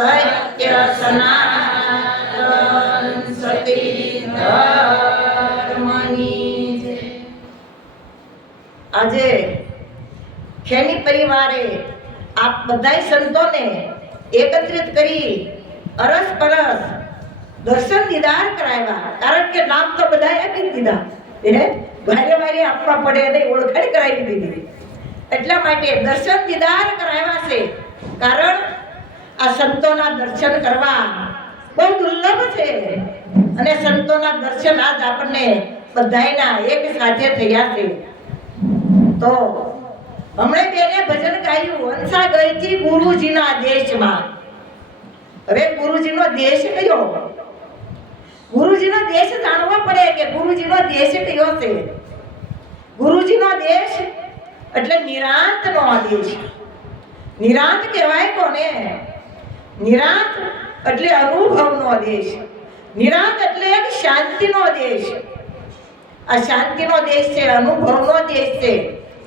સત્ય સનાતન સતી ધર્મની જય। આજે ખેની પરિવારે આપ બધાય સંતોને એકત્રિત કરી અરસ પરસ દર્શન દીદાર કરાવ્યા। કારણ કે નામ તો બધાએ આપી દીધા, વારે વારે આપવા પડે અને ઓળખાણ કરાવી દીધી, એટલા માટે દર્શન દીદાર કરાવ્યા છે। કારણ આ સંતોના દર્શન કરવા બહુ દુર્લભ છે અને સંતોના દર્શન આજ આપણને બધાયના એક સાથે થયા છે। તો હમણે બેને ભજન ગાયું, હંસા ગઈ હતી ગુરુજીના દેશમાં। હવે ગુરુજીનો દેશ કયો? ગુરુજીનો દેશ જાણવા પડે કે ગુરુજીનો દેશ કયો છે। ગુરુજીનો દેશ એટલે નિરાંતનો દેશ। નિરાંત કહેવાય કોને? નિરાંત એટલે અનુભવનો દેશ। નિરાંત એટલે એક શાંતિનો દેશ। આ શાંતિનો દેશ છે, અનુભવનો દેશ છે।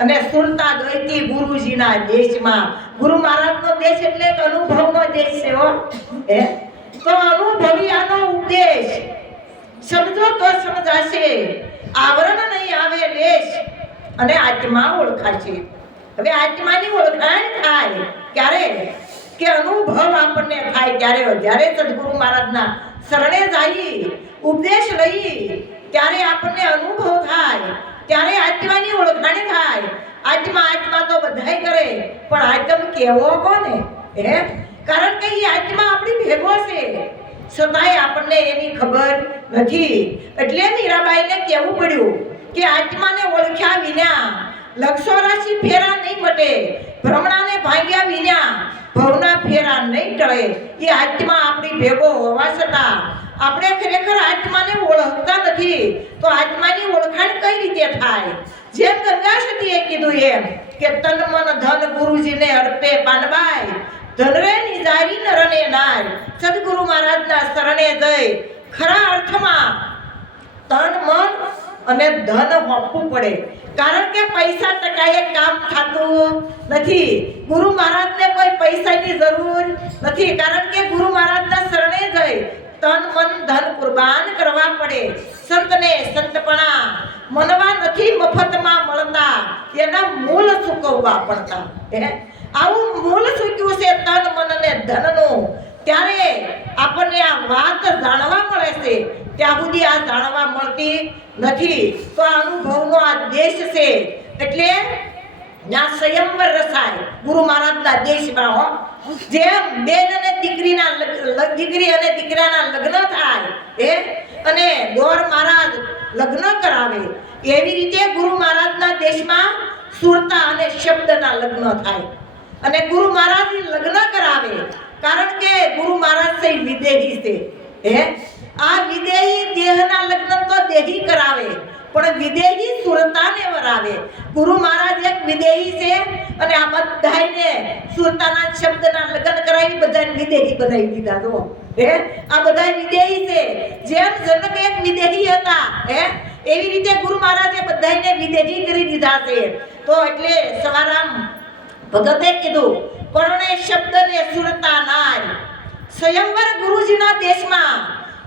અને સુરતા ગઈ હતી ગુરુજીના દેશમાં। ગુરુ મહારાજનો દેશ એટલે એક અનુભવનો દેશ છે હો। તો અનુભવી આનો ઉપદેશ સમજો તો સમજાશે, આવરણ નહીં આવે લેશ અને આત્મા ઓળખાશે। હવે આત્માની ઓળખાણ થાય ક્યારે? કે અનુભવ આપણને થાય ત્યારે, જ્યારે સદગુરુ મહારાજના શરણે જઈ ઉપદેશ લઈ ત્યારે આપણને અનુભવ થાય, ત્યારે આત્માની ઓળખાણ થાય। આત્મા આત્મા તો બધાય કરે, પણ આત્મ કેવો કોને? કારણ કે એ આત્મા આપણી ભેગો છે, છતાંય આપણને એની ખબર નથી। એટલે મીરાબાઈને કહેવું પડ્યું કે આત્માને ઓળખ્યા વિના લક્ષો રાશિ ફેરા નહીં મટે, ભ્રમણાને ભાંગ્યા વિના ભવના ફેરા નહીં ટળે। એ આત્મા આપણી ભેગો હોવા છતાં આપણે ખરેખર આત્માને ઓળખતા નથી। તો આત્માની ઓળખાણ કઈ રીતે થાય? જેમ ગંગા સતીએ કીધું એમ કે તન મન ધન ગુરુજીને અર્પે પાનબાઈ, ધનરે નિજારી નરને નાય। સદગુરુ મહારાજના શરણે જઈ ખરા અર્થમાં તન મન અને ધન આપવું પડે। કારણ કે પૈસા ટકાએ કામ થતું નથી। ગુરુ મહારાજને કોઈ પૈસાની જરૂર નથી, કારણ કે ગુરુ મહારાજના શરણે જઈ તન મન ધન કુરબાન કરવા પડે। સંતને સંતપણા મનવા નથી મફતમાં મળતા, એના મૂળ ચૂકવવા પડતા। આવું મૂળ ચૂક્યું છે તન મન અને ધનનું, ત્યારે આપણને આ વાત જાણવા મળે છે। ત્યાં સુધી આ જાણવા મળતી નથી। તો આ અનુભવનો આ દેશ છે, એટલે ત્યાં સ્વયંવર રસાય ગુરુ મહારાજના દેશમાં હો। જેમ બેન અને દીકરી અને દીકરાના લગ્ન થાય અને ગોર મહારાજ લગ્ન કરાવે, એવી રીતે ગુરુ મહારાજના દેશમાં સુરતા અને શબ્દના લગ્ન થાય અને ગુરુ મહારાજ લગ્ન કરાવે। કારણ કે ગુરુ મહારાજ છે વિદેહી છે। આ વિદેહી દેહના લગ્ન તો દેહી કરાવે, પણ વિદેહી સુરતાને વરાવે। ગુરુ મહારાજ એક વિદેહી છે અને આ બધાને સુરતાના શબ્દના લગ્ન કરાવી બધાને વિદેહી બનાવી દીધા। જો આ બધા વિદેહી છે। જેમ જનક એક વિદેહી હતા, એવી રીતે ગુરુ મહારાજે બધાને વિદેહી કરી દીધા છે। તો એટલે સવારામ ભગતે કીધું પરણે શબ્દને સુરતા નાય। સ્વયંવર ગુરુજીના દેશમાં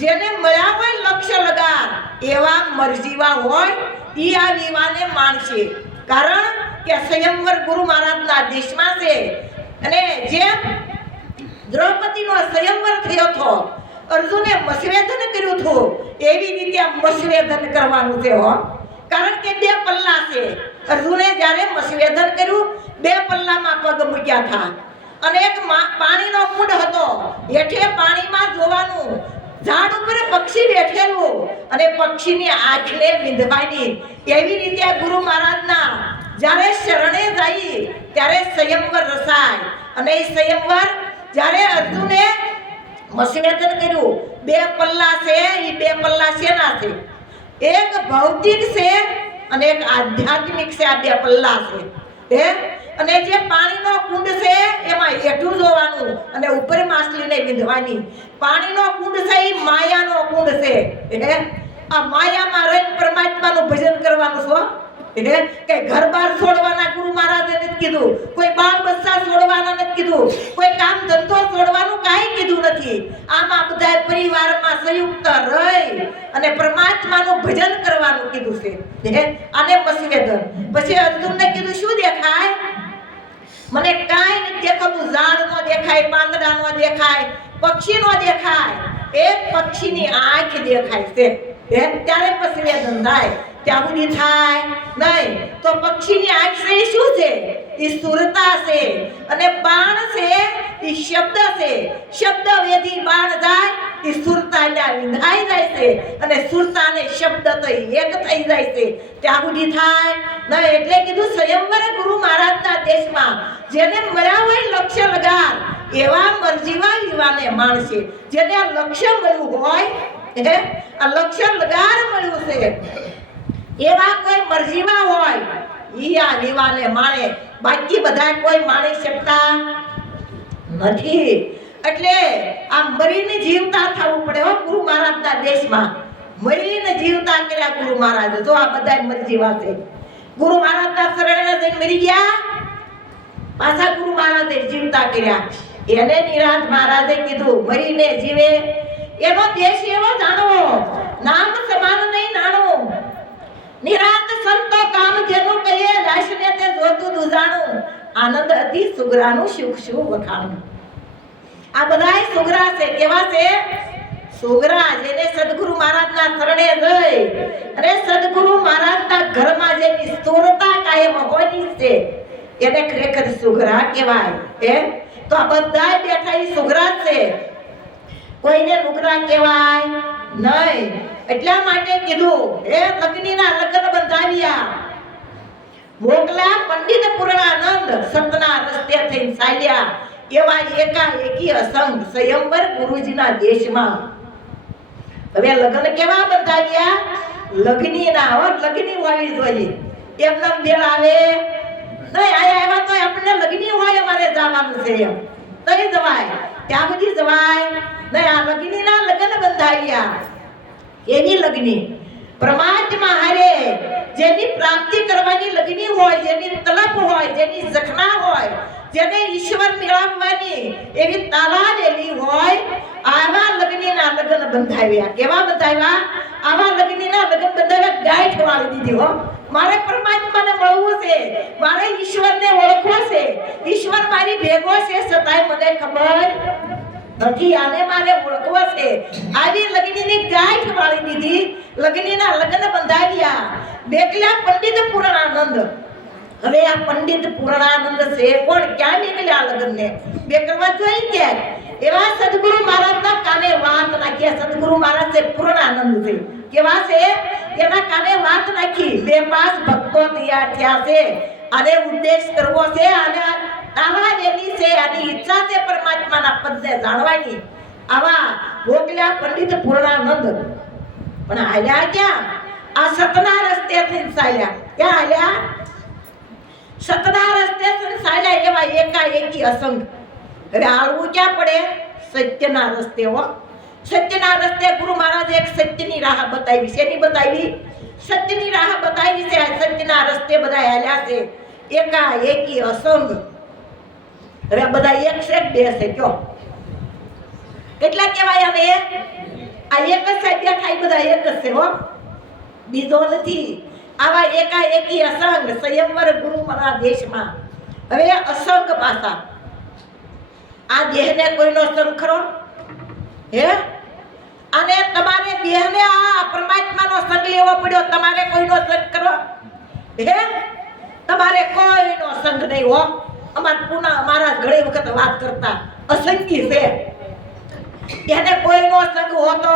જેને મળ્યા હોય લક્ષ્ય લગાર, એવા મરજીવા હોય ઈ આ વિવાને માણશે। કારણ કે સ્વયંવર ગુરુ મહારાજના દેશમાં છે। અને જેમ દ્રૌપદીનો સ્વયંવર થયો હતો, અર્જુને મસવેદન કર્યું હતું, એવી રીતે મસવેદન કરવાનું છે હો। કારણ કે બે પલ્લા છે। અર્જુને જ્યારે મસવેદન કર્યું, બે પલ્લામાં પગ મૂક્યા હતા અને એક પાણીનો કુંડ હતો, હેઠે પાણીમાં જોવાનું, ઝાડ ઉપર પક્ષી બેઠેલું અને પક્ષીની આંખને વિંધવાની। એવી રીતે ગુરુ મહારાજના જ્યારે શરણે જઈ ત્યારે સ્વયંવર રસાય। અને એ સ્વયંવર જ્યારે અર્જુને મસવેદન કર્યું, બે પલ્લા છે। એ બે પલ્લા શેના છે? એક ભૌતિક છે અને એક આધ્યાત્મિક છે। આ બે પલ્લા છે। અને જે પાણીનો કુંડ છે એમાં હેઠું જોવાનું અને ઉપર માછલીને વિંધવાની। પાણીનો કુંડ છે એ માયાનો કુંડ છે। આ માયામાં રહીને પરમાત્માનું ભજન કરવાનું છે। કે ઘર બાર છોડવાના ગુરુ મહારાજે નથી કીધું, કોઈ બાળ બચ્ચા છોડવાના નથી કીધું, કોઈ કામ ધંધો છોડવાનું કાંઈ નથી. આમાં બધા પરિવારમાં સંયુક્ત રહી અને પરમાત્માનું ભજન કરવાનું કીધું છે. આને પસવેદન. પછી અર્જુનને કીધું શું દેખાય? મને કાંઈ નથી દેખાતું. ઝાડ નો દેખાય, પાંદડા નો દેખાય, પક્ષી નો દેખાય. એક પક્ષીની આંખ દેખાય છે. ત્યારે પસવેદન થાય. ત્યાં સુધી થાય નહીં. તો પક્ષીની આંખ છે એ શું છે? એ સુરતા છે. અને બાણ છે એ શબ્દ છે. શબ્દ વેધી બાણ જાય એ સુરતા વિંધાઈ જાય છે. અને સુરતા ને શબ્દ તો એક થઈ જાય છે. ત્યાં સુધી થાય નહીં. એટલે કીધું સ્વયંવર ગુરુ મહારાજના દેશમાં જેને મળ્યા હોય લક્ષ્ય લગાર એવા મરજીવા યુવાને માણસે. જેને આ લક્ષ્ય મળ્યું હોય, આ લક્ષ્ય લગાર મળ્યું છે, એવા કોઈ મરજીવા હોય ઈ આ વિવાને માણે. બાકી બધા કોઈ માણી શકતા નથી. એટલે આ મરીને જીવતા થવું પડે હો ગુરુ મહારાજના દેશમાં. મરીને જીવતા કર્યા ગુરુ મહારાજે. જો આ બધા મરજીવા છે. ગુરુ મહારાજના શરણે જઈને મરી ગયા, પાછા ગુરુ મહારાજે જીવતા કર્યા. એને નિરાંત મહારાજે કીધું મરીને જીવે એનો દેશ એવો જાણવો, નામ સમાન નહીં નાણો. નિરાંત સંતો કામ જેનું કહીએ લાશને તે જોતું દુજાણું. આનંદ અતિ સુગરાનું સુખ શું વખાણું. આ બધાય સુગરા છે. કેવા છે? સુગરા. જેને સદગુરુ મહારાજના શરણે જઈ અને સદગુરુ મહારાજના ઘરમાં જેની સ્થૂળતા કાયમ હોવાની છે એને ખરેખર સુગરા કહેવાય. તો આ બધા બેઠા એ સુગરા છે. કોઈને નુગરા કહેવાય નહીં. એટલા માટે કીધું લગ્નીના લગ્ન બંધાવ્યા. મોકલા પંડિત પૂર્ણાનંદ સતના રસ્તે થઈને ચાલ્યા. એવા એકાએકી અસંગ સ્વયંવર ગુરુજીના દેશમાં. હવે લગ્ન કેવા બંધાવ્યા? લગ્નીના. લગ્ની હોવી જોઈએ. એમને મેળ આવે નહીં. આવ્યા તો આપણે લગ્ની હોય અમારે જવાનું છે એમ તઈ જવાય. ત્યાં બધી જવાય નહીં. આ લગ્નીના લગ્ન બંધાવ્યા. એની લગ્ની પરમાત્મા હારે જેની પ્રાપ્તિ કરવાની લગ્ની હોય, જેની તલપ હોય, જેની સખના હોય, જેને ઈશ્વર મેળવવાની એવી તાલાવેલી હોય, આવા લગ્નીના લગ્ન બંધાવ્યા. કેવા બંધાવ્યા? આવા લગ્નીના લગ્ન બંધાવ્યા. ગાંઠ વાળી દીધી હો. મારે પરમાત્માને મળવું છે, મારે ઈશ્વરને ઓળખવો છે, ઈશ્વર મારી ભેગો છે છતાંય મને ખબર નથી. આને મારે ઓળખવો છે. આવી લગ્નીની ગાંઠ વાળી દીધી. લગ્નીના લગ્ન બંધાવ્યા. બેકલ્યા પંડિત પૂર્ણાનંદ. હવે આ પંડિત પૂર્ણાનંદ છે કોણ? ક્યાં નીકળ્યા લગ્નને? બે કરવા જોઈ ક્યાં? એવા સદગુરુ મહારાજના કાને વાત નાખી. સદગુરુ મહારાજ છે પૂર્ણાનંદ છે. કેવા છે? એના કાને વાત નાખી. બે પાંચ ભક્તો તૈયાર થયા છે. આને ઉદ્દેશ કરવો છે, આને તાલાવેલી છે, આની ઈચ્છા છે પરમાત્માના પદને જાણવાની. આવા મોકલ્યા પંડિત પૂર્ણાનંદ. પણ હાલ્યા ક્યાં? આ સતના રસ્તે થી ચાલ્યા. ક્યાં હાલ્યા? સતના રસ્તે થી ચાલ્યા. એવા એકાએકી અસંગ. હવે હાલવું ક્યાં પડે? સત્યના રસ્તે હો. સત્યના રસ્તે ગુરુ મહારાજે એક સત્યની રાહ બતાવી. શેની બતાવી? સત્યની રાહ બતાવી છે. આ સત્યના રસ્તે બધા હાલ્યા છે. એકાએકી અસંગ. હવે બધા એક છે બે છે? કયો કેટલા કહેવાય? અમે આ એક જ સાહેબ બેઠા બધા એક જ છે હો, બીજો નથી. આવા એકાએકી અસંગ સ્વયંવર ગુરુ મહારાજ દેશમાં. હવે અસંગ પાછા આ દેહને કોઈનો સંગ ખરો? અને તમારે દેહને આ પરમાત્માનો સંગ લેવો પડ્યો. તમારે કોઈનો સંગ કરો? તમારે કોઈનો સંગ નહીં હો. અમારા ઘણી વખત વાત કરતા અસંગી છે. એને કોઈનો સંગ હોતો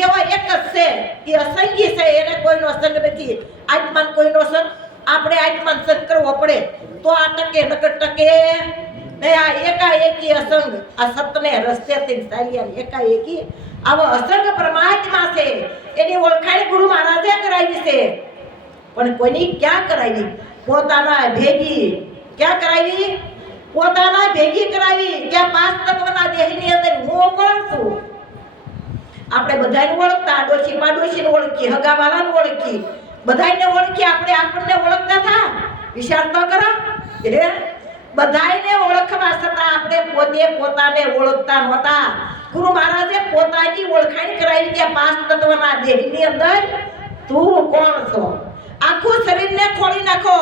એવો એક જ છે. એ અસંગી છે. એને કોઈનો સંગ નથી. આત્માન કોઈનો સંગ. આપણે આત્માન સંગ કરવો પડે તો આ ટકે, નકર ટકે. આ એકાએકી અસંગ. આ સતને રસ્તેથી ચાલ્યા. એકાએકી આવો અસંગ પરમાત્મા છે. એની ઓળખાણ ગુરુ મહારાજે કરાવી છે. પણ કોઈની ક્યાં કરાવી? પોતાના ભેગી. ક્યાં કરાવી? પોતાના ભેગી કરાવી. ક્યાં પાંચ તત્વના દેહની અંદર હું કોણ છું? આપણે બધાને ઓળખતા. ડોશી પાડોશીને ઓળખી, હગાવાલાને ઓળખી, બધાને ઓળખી. આપણે આપણને ઓળખતા થા. વિચાર તો કરો. બધાને ઓળખવા છતાં આપણે પોતે પોતાને ઓળખતા નહોતા. ગુરુ મહારાજે પોતાની ઓળખાણ કરાવી કે પાંચ તત્વના દેહની અંદર તું કોણ છો. આખું શરીરને ખોલી નાખો.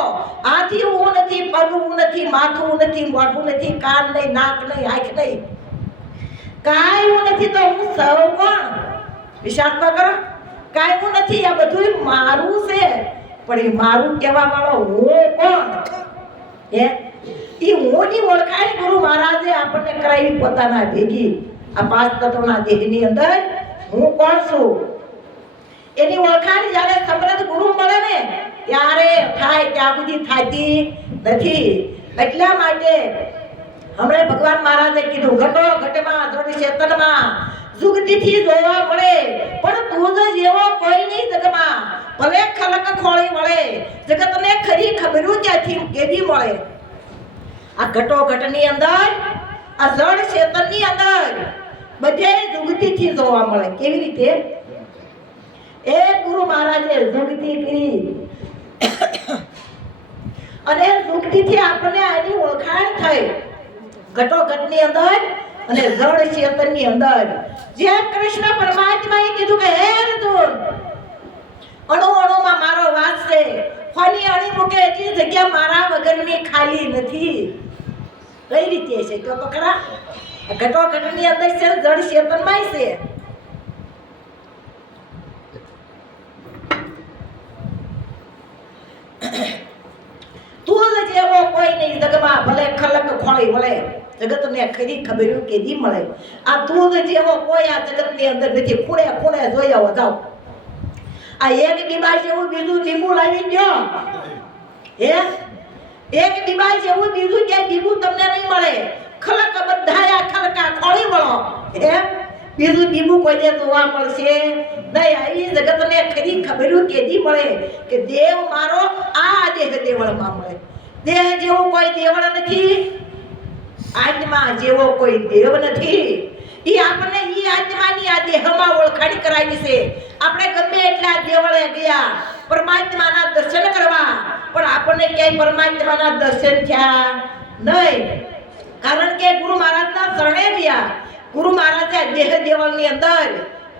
હાથી હું નથી, પગ હું નથી, માથું નથી, મોઢું નથી, કાન નહીં, નાક નહીં, આંખ નહીં, કાંઈ હું નથી. તો હું સૌ કોણ? વિચાર તો કરો. કાંઈ હું નથી, આ બધું મારું છે. પણ એ મારું કહેવા વાળો હું કોણ? એ હુંની ઓળખાણ ગુરુ મહારાજે આપણને કરાવી પોતાના ભેગી. આ પાંચ તત્વના દેહની અંદર હું કોણ છું એની ઓળખાણ જ્યારે સમૃદ્ધ ગુરુ મળે ને ત્યારે થાય, ત્યાં સુધી થતી નથી. એટલા માટે હમણાં ભગવાન મહારાજે કીધું, ઘટો ઘટમાં જડ ચેતનમાં જુગતીથી જોવા મળે, પણ તું જ જેવો કોઈ નહીં જગમાં. ભલે ખલક ખોળી મળે, જગતને ખરી ખબરું ક્યાંથી કેદી મળે. આ ઘટો ઘટની અંદર, આ જડ ચેતનની અંદર બધે જુગતીથી જોવા મળે. કેવી રીતે? એ ગુરુ મહારાજે જુગતી કરી અને જુગતીથી આપણને આની ઓળખાણ થઈ. ઘટોઘટની અંદર અને જડ ચેતનની અંદર. જેમ કૃષ્ણ પરમાત્માએ કીધું કે હે અર્જુન, અણુ અણુમાં મારો વાસ છે, ફની અણી મૂકે એટલી જગ્યા મારા વગરની ખાલી નથી. કઈ રીતે છે તો ખરા? ઘટોઘટની અંદર છે, જડ ચેતનમાંય છે. તું જેવો કોઈ નહીં જગમાં, ભલે ખલક ખોળી વળે, જગતને ખરી ખબર કેદી મળે. આ તું જેવો કોઈ આ જગતની અંદર નથી. ખૂણે ખૂણે જોયા વધાવ. આ એક બીબા જેવું બીજું બીબું લાવી દો. એક બીબા જેવું બીજું કે બીબું તમને નહીં મળે. ખલક બધાયા ખલકા ખોળી વળો. બીજું બીબું કોઈને જોવા મળશે નહીં. આવી જગતને ખરી ખબર કેદી મળે કે દેવ મારો આ દેહ દેવળમાં મળે. દેહ જેવું કોઈ દેવળ નથી, આત્મા જેવો કોઈ દેવ નથી. ઈ આપણને ઈ આત્માની આ દેહમાં ઓળખાણ કરાવી છે. આપણે ગમે એટલા દેવળે ગયા પરમાત્માના દર્શન કરવા, પણ આપણને ક્યાંય પરમાત્માના દર્શન થયા નહીં. કારણ કે ગુરુ મહારાજના શરણે ગયા. ગુરુ મહારાજે દેહ દેવળની અંદર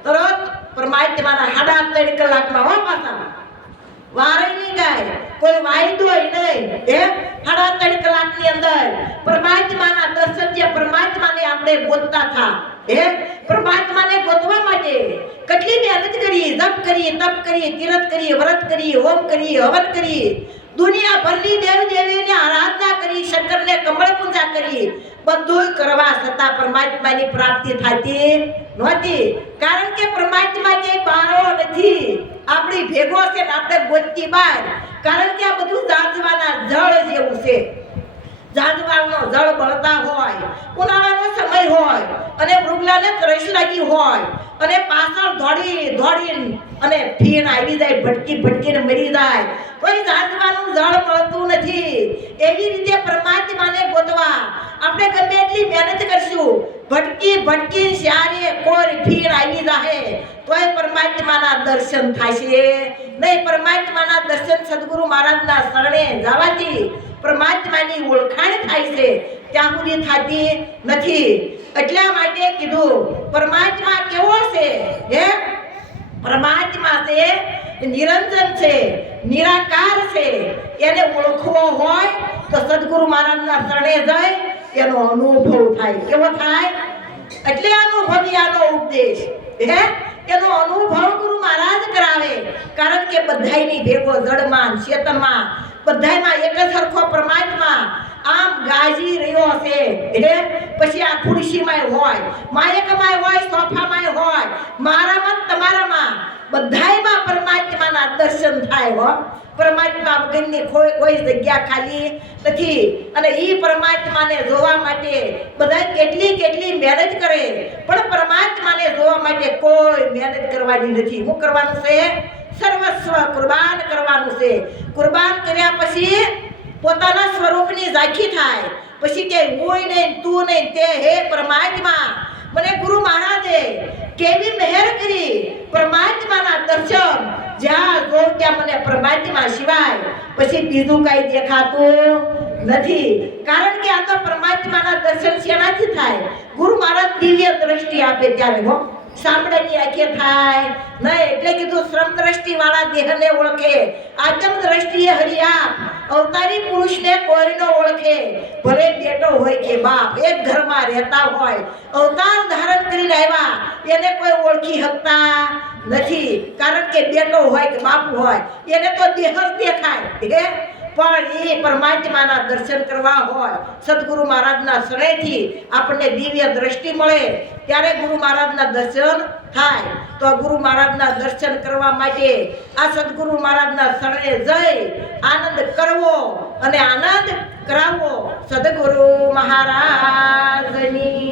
તરત પરમાત્માના 3.5 કલાકમાં પાછા વારે નહીં ગાય, કોઈ વાયદો નહીં. 3.5 કલાકની અંદર પરમાત્માના દર્શન છે. પરમાત્માને આપણે ગોતતા થા. પરમાત્માને ગોતવા માટે કેટલી મહેનત કરી, જપ કરી, તપ કરી, તીરથ કરી, વ્રત કરી, હોમ કરી, હવન કરી, દુનિયાભરની દેવ દેવીની આરાધના કરી, શંકરને કમળ પૂજા કરી. બધું કરવા છતાં પરમાત્માની પ્રાપ્તિ થતી નહોતી. કારણ કે પરમાત્મા ક્યાંય બારો નથી, આપણી ભેગો છે ને આપણે ગોતતી બહાર. કારણ કે આ બધું જાંજવાના જળ જેવું છે. જાંજવાનો જળ બળતા હોય, ઉનાળાનો સમય હોય અને મૃગલાને તરસ લાગી હોય અને પાછળ દોડી અને ફીણ આવી જાય, ભટકી ભટકીને મરી જાય, કોઈ જાંજવાનું જળ મળતું નથી. એવી રીતે પરમાત્માને ગોતવા આપણે ગમે એટલી મહેનત કરશું, ભટકી ભટકી જ્યારે કોઈ ફીણ આવી જાય તોય પરમાત્માના દર્શન થશે નહીં. પરમાત્માના દર્શન સદગુરુ મહારાજના શરણે જવાથી પરમાત્માની ઓળખાણ થાય છે, ત્યાં સુધી થતી નથી. એટલા માટે કીધું પરમાત્મા કેવો છે? પરમાત્મા છે નિરંજન છે, નિરાકાર છે. એને ઓળખવો હોય તો સદગુરુ મહારાજના શરણે જાય, એનો અનુભવ થાય. કેવો થાય? એટલે અનુભવી આનો ઉપદેશ. એનો અનુભવ ગુરુ મહારાજ કરાવે. કારણ કે બધાયની ભેગો જડમાં ચેતનમાં બધાયમાં એક જ સરખો પરમાત્મા આમ ગાજી રહ્યો છે. પછી આ ખુરશીમાં હોય, માયકમાં હોય, સોફામાં હોય, મારામાં તમારામાં બધાયમાં પરમાત્માના દર્શન થાય. પરમાત્મા વગરની કોઈ જગ્યા ખાલી નથી. અને એ પરમાત્માને જોવા માટે બધા કેટલી મહેનત કરે, પણ પરમાત્માને જોવા માટે કોઈ મહેનત કરવાની નથી. શું કરવાનું છે? સર્વસ્વ કુરબાન કરવાનું છે. કુરબાન કર્યા પછી પોતાના સ્વરૂપની ઝાંખી થાય. પછી કે હું નહીં, તું નહીં, તે હે પરમાત્મા. મને ગુરુ મહારાજે કેવી મહેર કરી, પરમાત્માના દર્શન જ્યાં જો ત્યાં મને પરમાત્મા સિવાય પછી બીજું કઈ દેખાતું નથી, કારણ કે આ તો પરમાત્માના દર્શન શેનાથી થાય? ગુરુ મહારાજ દિવ્ય દ્રષ્ટિ આપે ત્યારે હો, સાંભળેની આંખે થાય નહીં. એટલે કીધું શ્રમ દ્રષ્ટિ વાળા દેહને ઓળખે, આત્મ દ્રષ્ટિએ હરિયા અવતારી પુરુષને કોઈ ન ઓળખે. ભલે બેટો હોય કે બાપ, એક ઘરમાં રહેતા હોય, અવતાર ધારણ કરીને આવ્યા, એને કોઈ ઓળખી શકતા નથી. કારણ કે બેટો હોય કે બાપ હોય, એને તો દેહ જ દેખાય. પણ એ પરમાત્માના દર્શન કરવા હોય, સદગુરુ મહારાજના શરણેથી આપણને દિવ્ય દ્રષ્ટિ મળે, ત્યારે ગુરુ મહારાજના દર્શન થાય. તો ગુરુ મહારાજના દર્શન કરવા માટે આ સદગુરુ મહારાજના શરણે જઈ આનંદ કરવો અને આનંદ કરાવવો. સદગુરુ મહારાજની